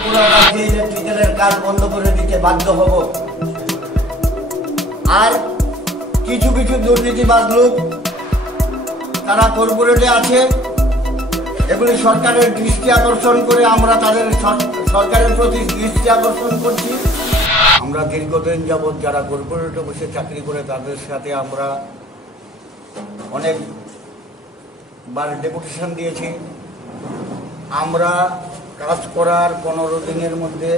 ত্রিপুরা রাজ্যে ইলেকট্রিক্যালের কাজ বন্ধ করে দিতে বাধ্য হব। আর কিছু কিছু দুর্নীতিবাজ লোক তারা কর্পোরেটে আছে, এগুলি সরকারের দৃষ্টি আকর্ষণ করে আমরা তাদের সরকারের প্রতি দৃষ্টি আকর্ষণ করছি। আমরা দীর্ঘদিন যাবৎ যারা কর্পোরেটে বসে চাকরি করে তাদের সাথে আমরা অনেকবার ডেপুটেশন দিয়েছি। আমরা কাজ করার 15 দিনের মধ্যে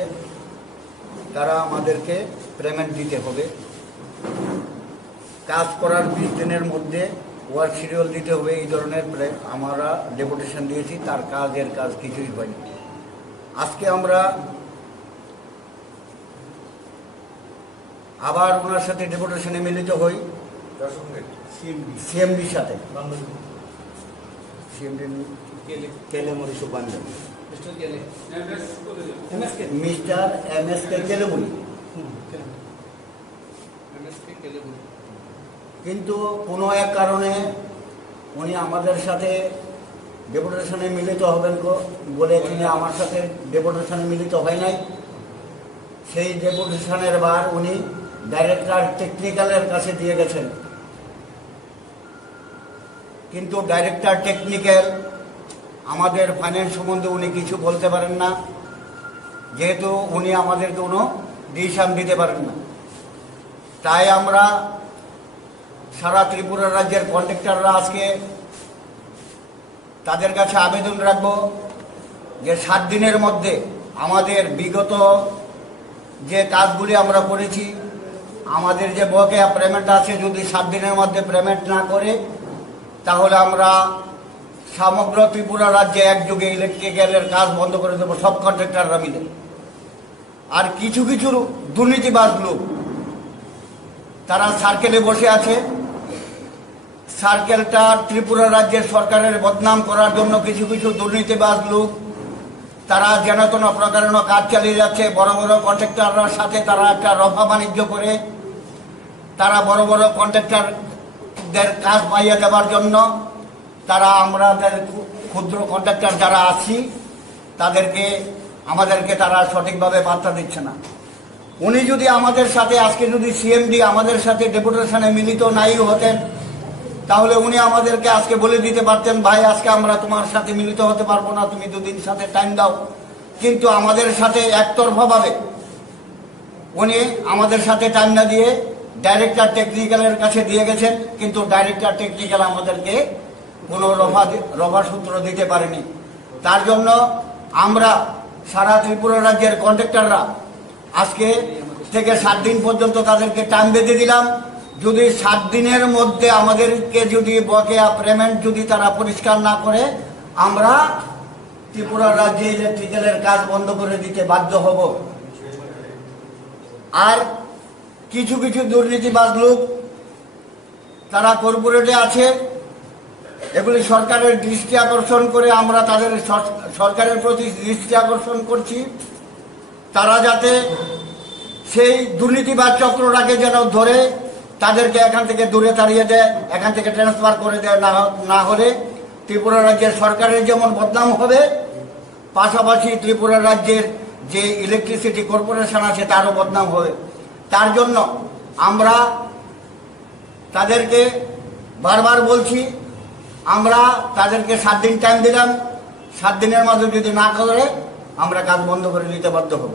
তারা আমাদেরকে পেমেন্ট দিতে হবে, কাজ করার 20 দিনের মধ্যে ওয়ার্ক শিডিউল দিতে হবে, এই ধরনের আমরা ডেপুটেশন দিয়েছি। তার কাজ কিছুই হয়নি। আজকে আমরা আবার ওনার সাথে ডেপুটেশনে মিলিত হই, সিএমডির সাথে, সিএমডি কেলেমুরি সুপাঞ্জন মিস্টার MSK কেলেমুরি। কিন্তু কোনো এক কারণে উনি আমাদের সাথে ডেপুটেশনে মিলিত হবেন বলে তিনি আমার সাথে ডেপুটেশনে মিলিত হয় নাই। সেই ডেপুটেশনের বার উনি ডাইরেক্টর টেকনিক্যালের কাছে দিয়ে গেছেন, কিন্তু ডাইরেক্টর টেকনিক্যাল আমাদের ফাইন্যান্স সম্বন্ধে উনি কিছু বলতে পারেন না, যেহেতু উনি আমাদেরকে কোনো ডিসিশন দিতে পারেন না। তাই আমরা সারা ত্রিপুরা রাজ্যের কন্ট্রাক্টররা আজকে তাদের কাছে আবেদন রাখব যে 7 দিনের মধ্যে আমাদের বিগত যে কাজগুলি আমরা করেছি, আমাদের যে বকেয়া পেমেন্ট আছে, যদি 7 দিনের মধ্যে পেমেন্ট না করে তাহলে আমরা সমগ্র ত্রিপুরা রাজ্যে একযোগে ইলেকট্রিক্যালের কাজ বন্ধ করে দেবো, সব কন্ট্রাক্টররা মিলে। আর কিছু কিছু দুর্নীতিবাজ লোক তারা সার্কেলে বসে আছে, সার্কেলটা ত্রিপুরা রাজ্যের সরকারের বদনাম করার জন্য কিছু কিছু দুর্নীতিবাজ লোক তারা যেন কোনো প্রকারেণ কাজ চালিয়ে যাচ্ছে। বড় বড় কন্ট্রাক্টরদের সাথে তারা একটা রফা বাণিজ্য করে তারা বড় বড় কন্ট্রাক্টরদের কাজ পাইয়ে দেওয়ার জন্য তারা আমাদের ক্ষুদ্র কন্ট্রাক্টর যারা আছি আমাদেরকে তারা সঠিকভাবে বার্তা দিচ্ছে না। উনি যদি আমাদের সাথে আজকে যদি সিএমডি আমাদের সাথে ডেপুটেশনে মিলিত নাই হতেন, তাহলে উনি আমাদেরকে আজকে বলে দিতে পারতেন, ভাই আজকে আমরা তোমার সাথে মিলিত হতে পারবো না, তুমি 2 দিন সাথে টাইম দাও। কিন্তু আমাদের সাথে একতরফাভাবে উনি আমাদের সাথে টাইম না দিয়ে ডাইরেক্টর টেকনিক্যালের কাছে দিয়ে গেছেন, কিন্তু ডাইরেক্টর টেকনিক্যাল আমাদেরকে কোনো রফা সূত্র দিতে পারেনি। তার জন্য আমরা সারা ত্রিপুরা রাজ্যের কন্ট্রাক্টররা আজকে থেকে 7 দিন পর্যন্ত তাদেরকে টাইম বেঁধে দিলাম। যদি 7 দিনের মধ্যে আমাদেরকে যদি বকেয়া পেমেন্ট যদি তারা পরিষ্কার না করে, আমরা ত্রিপুরা রাজ্যে ইলেকট্রিক্যালের কাজ বন্ধ করে দিতে বাধ্য হব। আর কিছু কিছু দুর্নীতিবাজ লোক তারা কর্পোরেটে আছে, এগুলি সরকারের দৃষ্টি আকর্ষণ করে আমরা তাদের সরকারের প্রতি দৃষ্টি আকর্ষণ করছি। তারা যাতে সেই দুর্নীতিবাজ চক্রটাকে যেন ধরে তাদেরকে এখান থেকে দূরে তাড়িয়ে দেয়, এখান থেকে ট্রান্সফার করে দেয়, না হলে ত্রিপুরা রাজ্যের সরকারের যেমন বদনাম হবে, পাশাপাশি ত্রিপুরা রাজ্যের যে ইলেকট্রিসিটি কর্পোরেশন আছে তারও বদনাম হবে। তার জন্য আমরা তাদেরকে বারবার বলছি, আমরা তাদেরকে 7 দিন টাইম দিলাম, 7 দিনের মধ্যে যদি না করে আমরা কাজ বন্ধ করে দিতে বাধ্য হব।